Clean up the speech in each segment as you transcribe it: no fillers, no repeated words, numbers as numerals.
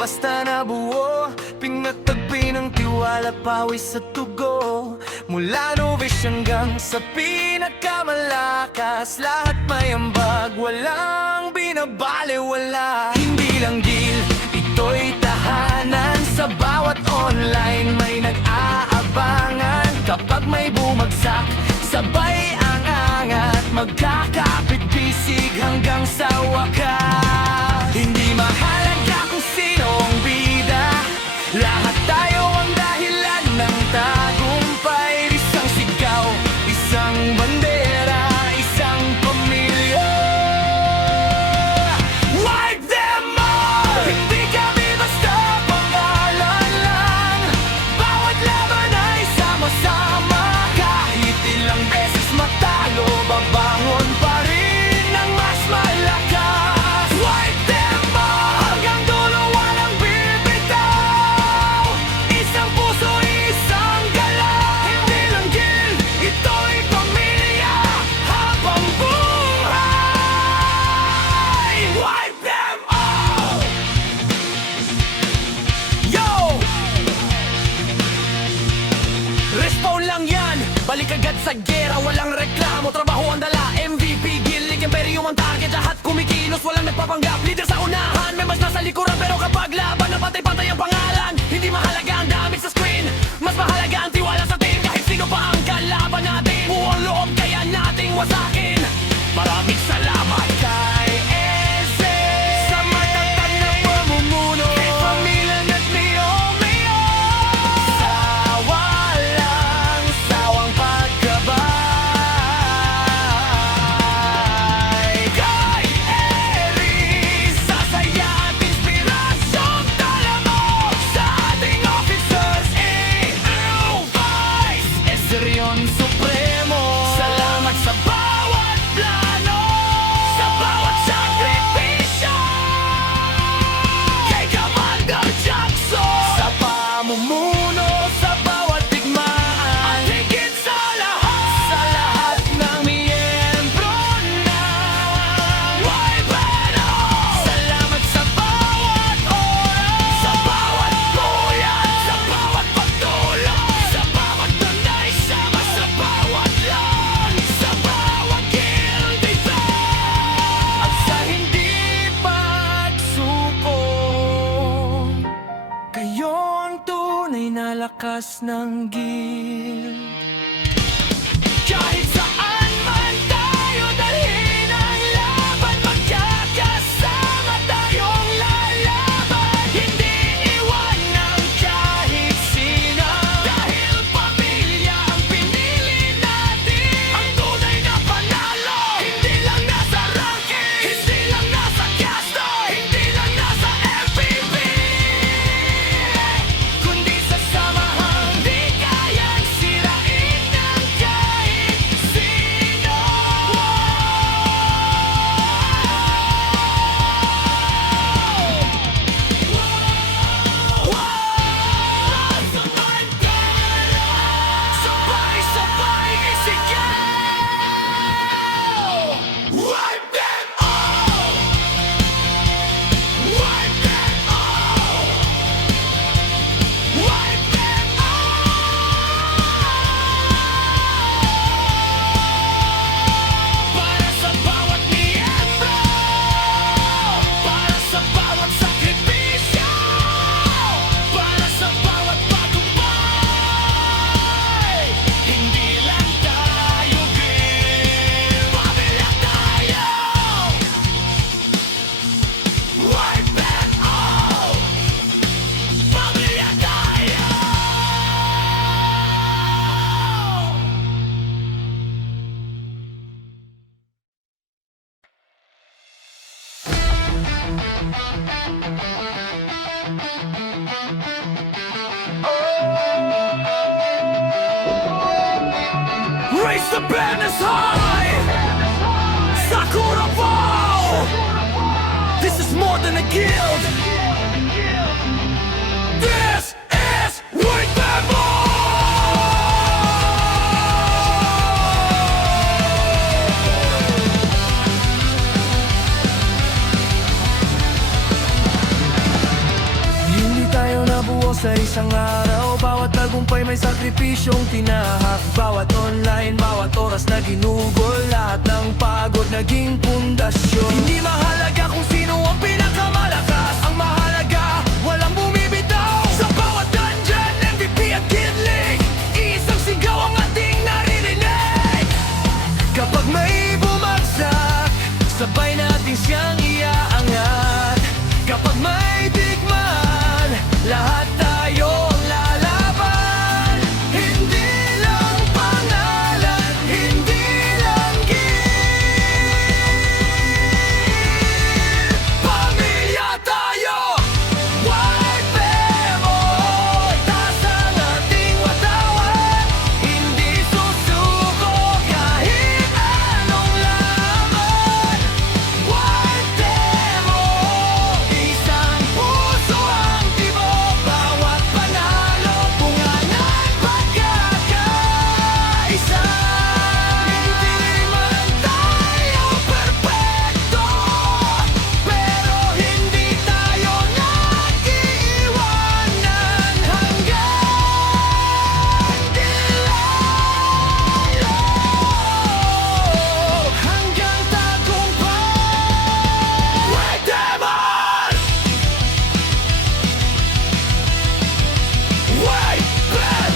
basta nabuo, pinagtagpi ng tiwala, pawis sa tugo. Mula novice hanggang sa pinakamalakas, lahat may ambag, walang binabaliwala. Hindi lang deal, ito'y tahanan. Sa bawat online may nag-aabangan. Kapag may bumagsak, sabay ang angat, magkakapit bisig hanggang sa wakas. Hindi mahalaga kung sino ang bida, lahat tayo ang dahilan ng tagumpay. Isang sigaw, isang bandera, isang pamilya. Wipe them all! Hindi kami basta pangalan lang. Bawat laban ay sama-sama. Kahit ilang beses matalo, babangon pa rin ng mas malakas. Wipe them all! Hanggang dulo walang bibitaw. Isang puso, isang galaw. Hindi lang gil, ito'y pamilya habang buhay. Wipe them all! Yo! Respawn lang yan, balik agad sa gera. Walang reklamo, trabaho ang dala. MVP, gilig, imperium ang target. Lahat kumikilos, walang nagpapanggap. Leader sa unahan, may mas nasa likuran. Pero kapag laban, napatay-patay ang pangalan. Hindi mahalaga ang damage sa screen, mas mahalaga ang tiwala sa team. Kahit sino pa ang kalaban natin, buong loob kaya nating wasakin. Maraming salamat kay Eze sa matatag na pamumuno. Kay Pamilan at ni Omeo sa walang sawang pagkabay. Kay Eri sa saya at inspirasyong dala mo sa ating officers. Vice Ezerion Supremo, salamat sa bawat plano, sa bawat sakripisyo. Kay Commander Jackson, sa pamumuno, sa bawat digmaan. At higit sa lahat ng miyembro ng YBNO. Salamat sa bawat oras, sa bawat puyat, sa bawat pagtulong, sa bawat panay-sama, sa bawat lan, sa bawat guilty fan. At sa hindi pagsuko, kayo ang tunay na lakas ng guild. Kahit saan man tayo dalhin ang laban, magkakasama tayong lalaban. Hindi iwan ng kahit sino, dahil pamilya ang pinili natin. Ang tunay na panalo, hindi lang nasa ranking, hindi lang nasa casto, hindi lang nasa MVP, kundi sa samahang di kayang sirain ng kahit sino. Sabay-sabay isigaw! Wipe them all! Wipe them all! Wipe them all! Para sa bawat miyembro, para sa bawat sakripisyo, para sa bawat tagumpay. Hindi lang tayo guild, pamilya tayo. Wipe them all! Pamilya tayo! Raise the banners high! Sakura Fall! This is more than a guild! This is Wipe Them All! may sakripisyong tinahak. Bawat online, bawat oras na ginugol, lahat ng pagod naging pundasyon. Hindi mahalaga kung sino ang pinakamalakas, ang mahalaga, walang bumibitaw. Sa bawat dungeon, MVP at Kid League, isang sigaw ang ating naririnig. Kapag may bumagsak, sabay natin siyang iaangat. Kapag may digmaan, lahat tayo ang lalaban. Hindi lang pangalan, hindi lang gil. Pamilya tayo, white memory, taas ang ating watawan. Hindi susuko kahit anong laman. White demo, isang puso ang tibok. Bawat panalo, bunga ng pagkakaisa. Hindi man tayo perpekto, pero hindi tayo nag-iiwanan hanggang dilalo, hanggang tagumpay. White Demon! White Band!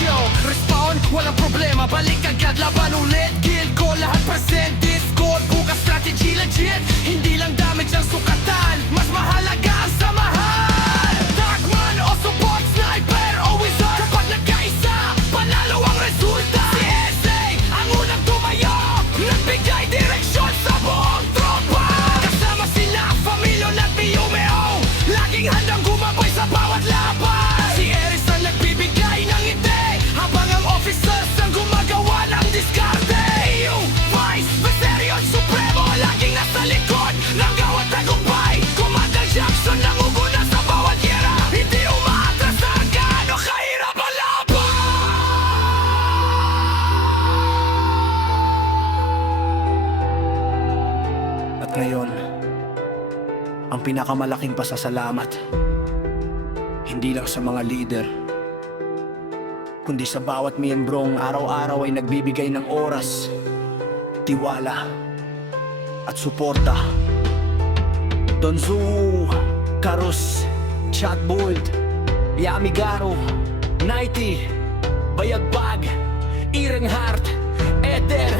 Yo, respawn, walang problema, balik agad, laban ulit. Guild ko, lahat present, Discord, bukas strategy legit. Hindi lang damage ang sukatan, mas mahalaga ang samahan. Darkman o support, sniper o wizard, kapag nagkaisa, panalo ang resulta. Si SA, ang unang tumayo, nagbigay direksyon sa buong tropa. Kasama sila, Familyon at Miyumeo, laging handang gumabay sa bawat laban. Si Eris ang nagbibigay ng ngiti, habang ang officers ang gumagawa ng diskarte. EU, Vice, Viserion, Supremo, laging nasa likod ng gawat tagumpay. Commander Jackson ang uguna sa bawat gera, hindi umaatras sa gaano kahirap ang laban. At ngayon, ang pinakamalaking pasasalamat, hindi lang sa mga leader, kundi sa bawat miyembrong araw-araw ay nagbibigay ng oras, tiwala, at suporta. Donzu, Karus, Chatbold, Yamigaro, Nighty, Bayagbag, Irenhart, Eder,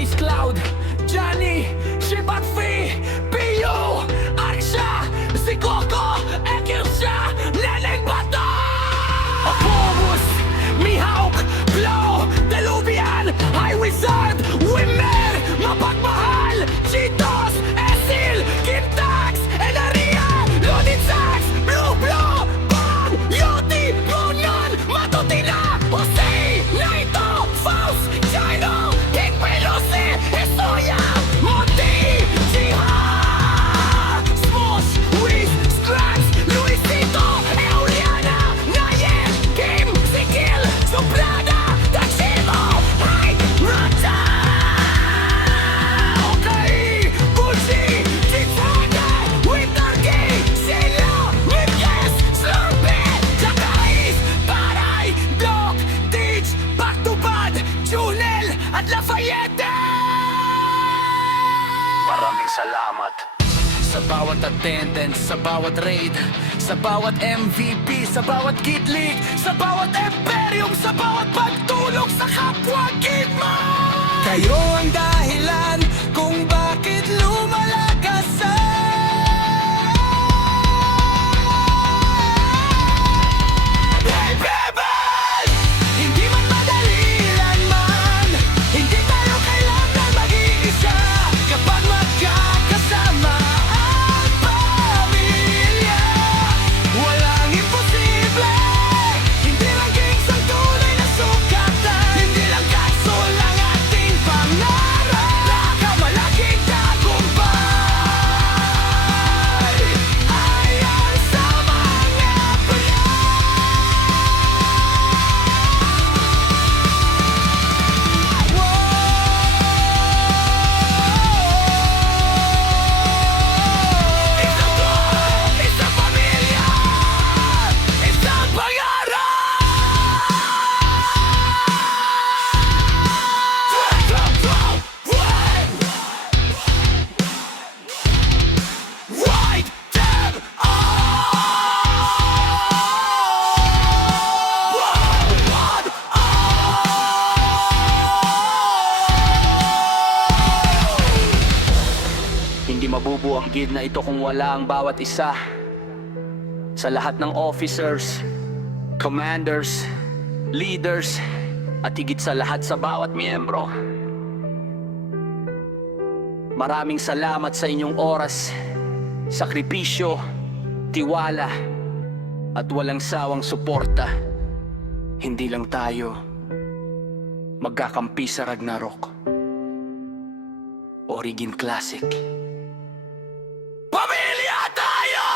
Ice Cloud, Johnny, Shibatfi, Pio, Arsha, si Coco, Ekilsha, Neneng Bata, Opus, Mihawk, Blow, Deluvian, High Wizard, Wimmer, Mapagmahal, Cheetos, Esil, Kintax, Enaria, Loaded Sax, Blue Blue, Bang, Yoti, Brunan, Matutina, Jose, Naito, Faust, Gyro, King Pelusi, Historia, Monty, Jiha, Smosh, Wiz, Scratch, Luisito, Euliana, Nayen, Kim, Sikil, Soprada, Tachimo, Hi, Raja. Okay, Gucci, Titana, Witargi, Sila, Miguez, Slurpee, Jakais, Paray, Doc, Teach, Back to Bad, Junel, at Lafayette. Maraming salamat sa bawat attendance, sa bawat raid, sa bawat MVP, sa bawat Kid League, sa bawat Imperium, sa bawat pagtulong sa kapwa Kidman. Kayo ang dahilan kung bakit lumalakas Hey, Rebel! Hindi man madali lang man, hindi tayo kailangan mag-iisa. Kapag magkakasama ang pamilya, walang imposible. Hindi lang kings ang tunay na sukatan, hindi lang kaso lang ating pangarap. ang guild na ito kung wala ang bawat isa. Sa lahat ng officers, commanders, leaders, at higit sa lahat sa bawat miyembro. Maraming salamat sa inyong oras, sakripisyo, tiwala, at walang sawang suporta. Hindi lang tayo magkakampi sa Ragnarok. Origin Classic. Pamilya tayo!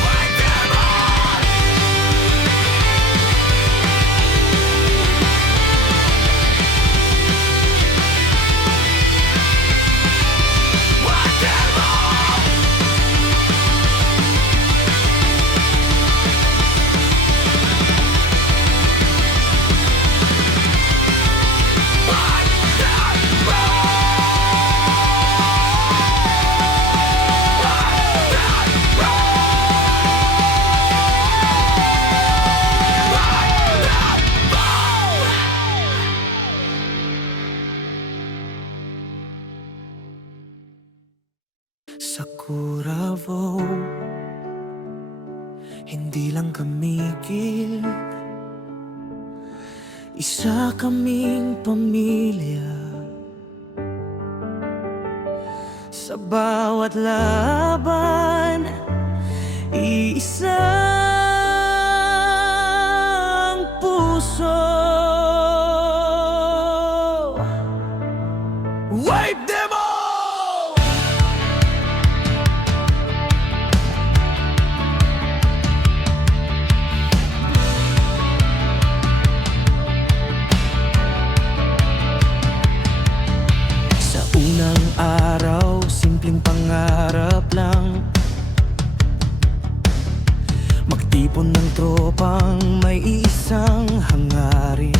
Fight them on! Fight them on! Sakuravo, hindi lang kami guild, isa kaming pamilya. Sa bawat laban, iisang puso. Wipe them all! Sa unang araw, simpleng pangarap lang, magtipon ng tropang may isang hangarin.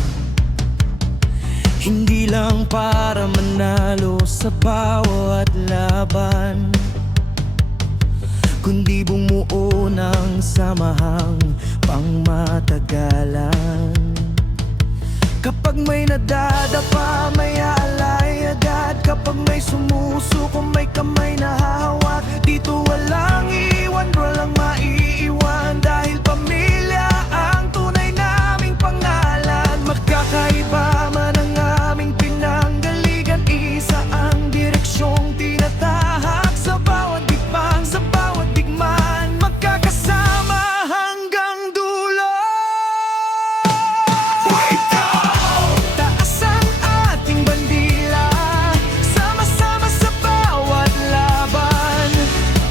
Hindi lang para manalo sa bawat laban, kundi bumuo ng samahang pangmatagalan. Kapag may nadadapa, may aalay agad. Kapag may sumusuko, may kamay na hahawak. Dito walang iwan, walang maiiwan, dahil pamilya ang tunay naming pangalan. Magkakaiba man ang aming pinanggaligan, isa ang direksyong tinatahak. Sa bawat digmaan, sa bawat digmaan, magkakasama hanggang dulo. Taas ang ating bandila, sama-sama sa bawat laban,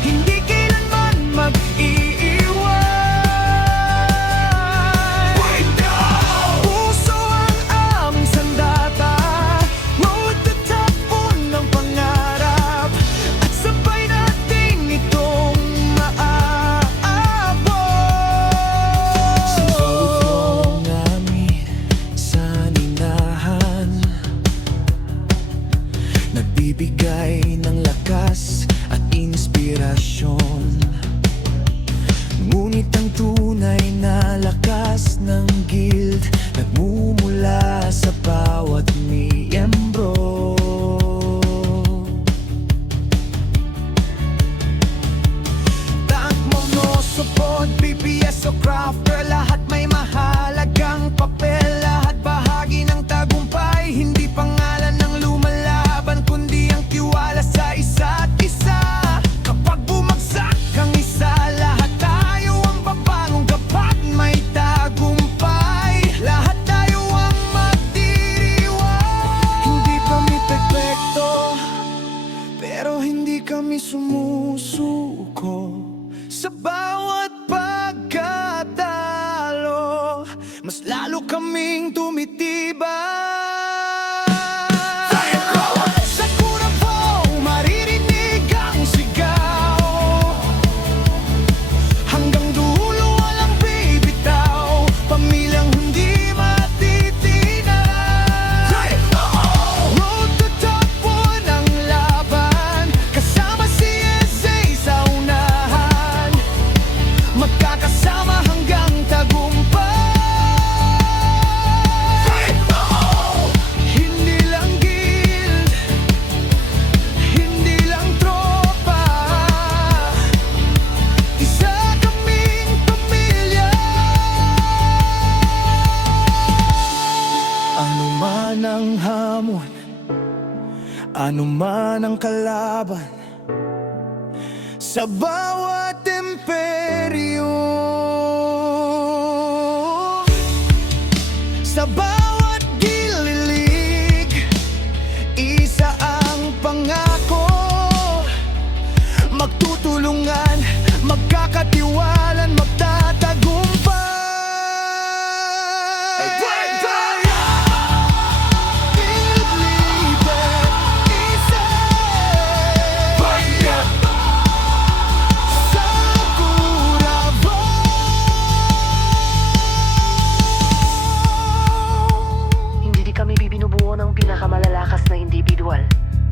hindi kailanman mag-iiwan. Puso ang aming sandata, road to top, unang pangarap, at sabay natin itong maaabot. Sa bawat namin sa ninahan, nagbibigay ng lakas at inspirasyon. Ngunit ang tunay na lakas ng guild nagmumula sa bawat miyembro. Tank, monosupod, BPS o crafter, lahat may mahalagang papel. Lahat bahagi ng tagumpay, hindi pangalan ng lumalaban, kundi ang tiwala sa isa't isa. Kapag bumagsak ang isa, lahat tayo ang babangong kapag may tagumpay. Lahat tayo Ano man ang kalaban sa bawat imperyo, sa bawat gililig, isa ang pangako: magtutulungan, magkakatiwalan, magtatagumpay. Ng pinakamalalakas na individual,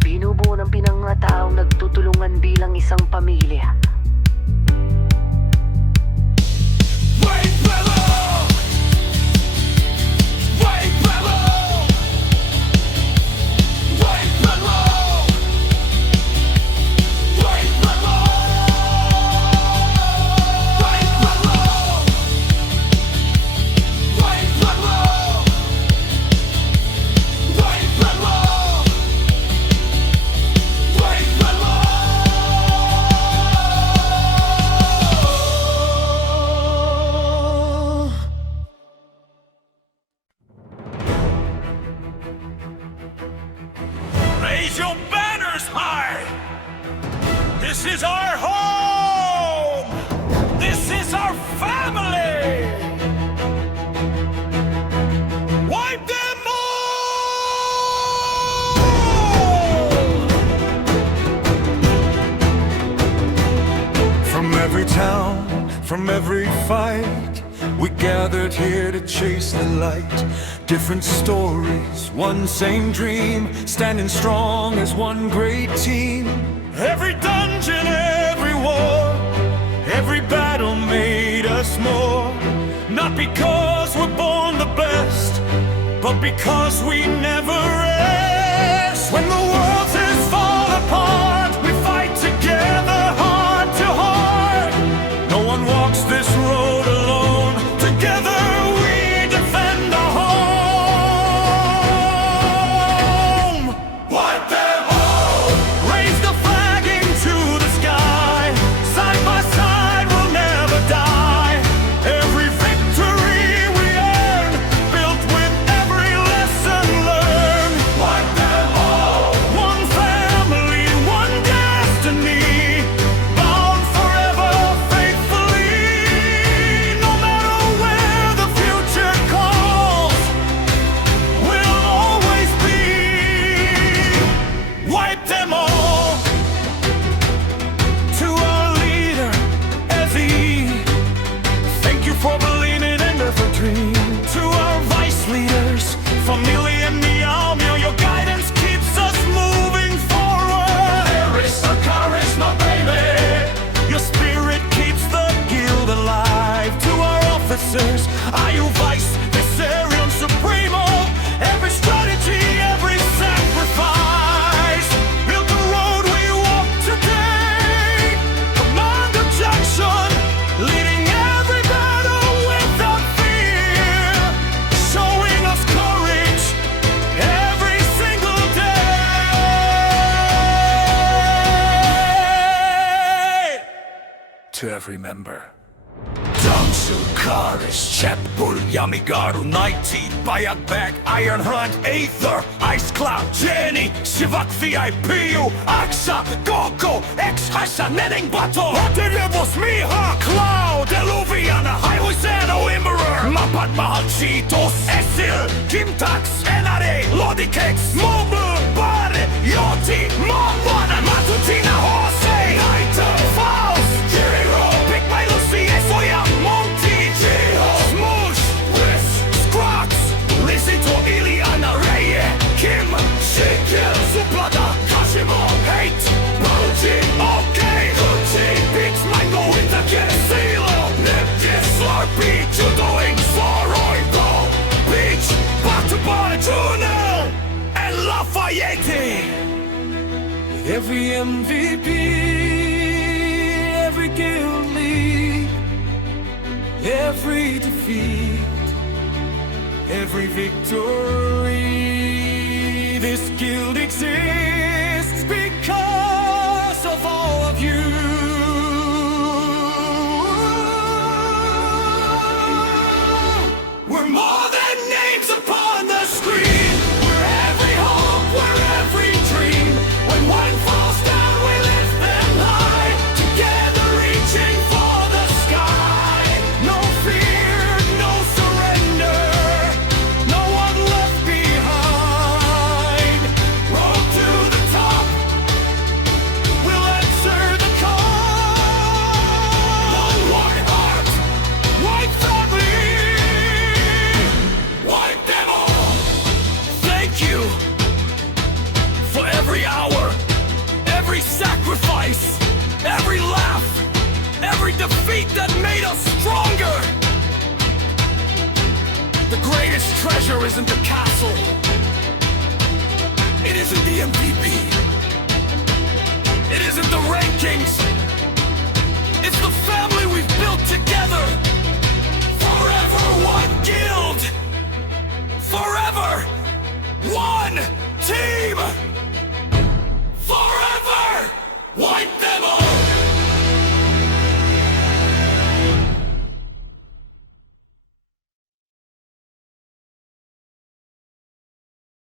binubuo ng pinangataong nagtutulungan bilang isang pamilya. Raise your banners high! This is our home! This is our family! Wipe them all! From every town, from every fight, we gathered here to chase the light. Different stories, one same dream, standing strong as one great team. Every dungeon, every war, every battle made us more. Not because we're born the best, but because we never rest. When the world says fall apart, we fight together, heart to heart. No one walks this road alone. Together we defend our home. Wipe them all! Raise the flag into the sky. Side by side we'll never die. Every victory we earn, built with every lesson learned. Wipe them all! One family, one destiny, bound forever faithfully. No matter where the future calls, we'll always be. Wipe them all! To our leader, Ezzy, thank you for believing in the dream. To our vice leaders, Family and Miamio, your guidance keeps us moving forward. There is a charisma, baby. Your spirit keeps the guild alive. To our officers, are you vice, Viserion Supremo? Every strategy, every sacrifice built the road we walk today. Commander Jackson, leading every battle without fear, showing us courage every single day. To every member, Damsu, Karis, Chepul, Yamigaru, Nighty, Bayagbag, Ironhunt, Aether, Ice Cloud, Jenny, Shivak VIPU, Aksa, Gogo, X-Hasha, Nenning Bato, Hotelevos, Miha, Cloud, Deluviana, Highway Zeno, Immerer, Mapat Mahal Cheetos, Esil, Kimtax, NRA, Lodikex, Mobile, Bare, Yoti, Momwana, Matutina, Jose, Naito, Faust, Jiriro, Big My Lucy, Esoya, Monty, Jiho, Smoosh, Riff, Scrox, listen to Iliana Reye, Kim, Shikil, Suplada, Kashimo, Hate, Bulgin, okay, Gucci, Beats, Mango, Winter, Silo, Nipkis, Slurpee, Judoing, Svoroy, Go, Beach, Batabar, Juno, and Lafayette. Every MVP, every guild lead, every defeat, every victory, this guild exists It's because of all of you. We're more than names upon the screen. We're every hope, we're every dream. When one falls down, we lift them high. Together reaching for the sky. No fear, no surrender. No one left behind. Road to the top. We'll answer the call. One white heart, white family. Wipe them all! Thank you for every hour, every sacrifice, every laugh, every defeat that made us stronger. The greatest treasure isn't the castle, it isn't the MVP, it isn't the rankings, it's the family.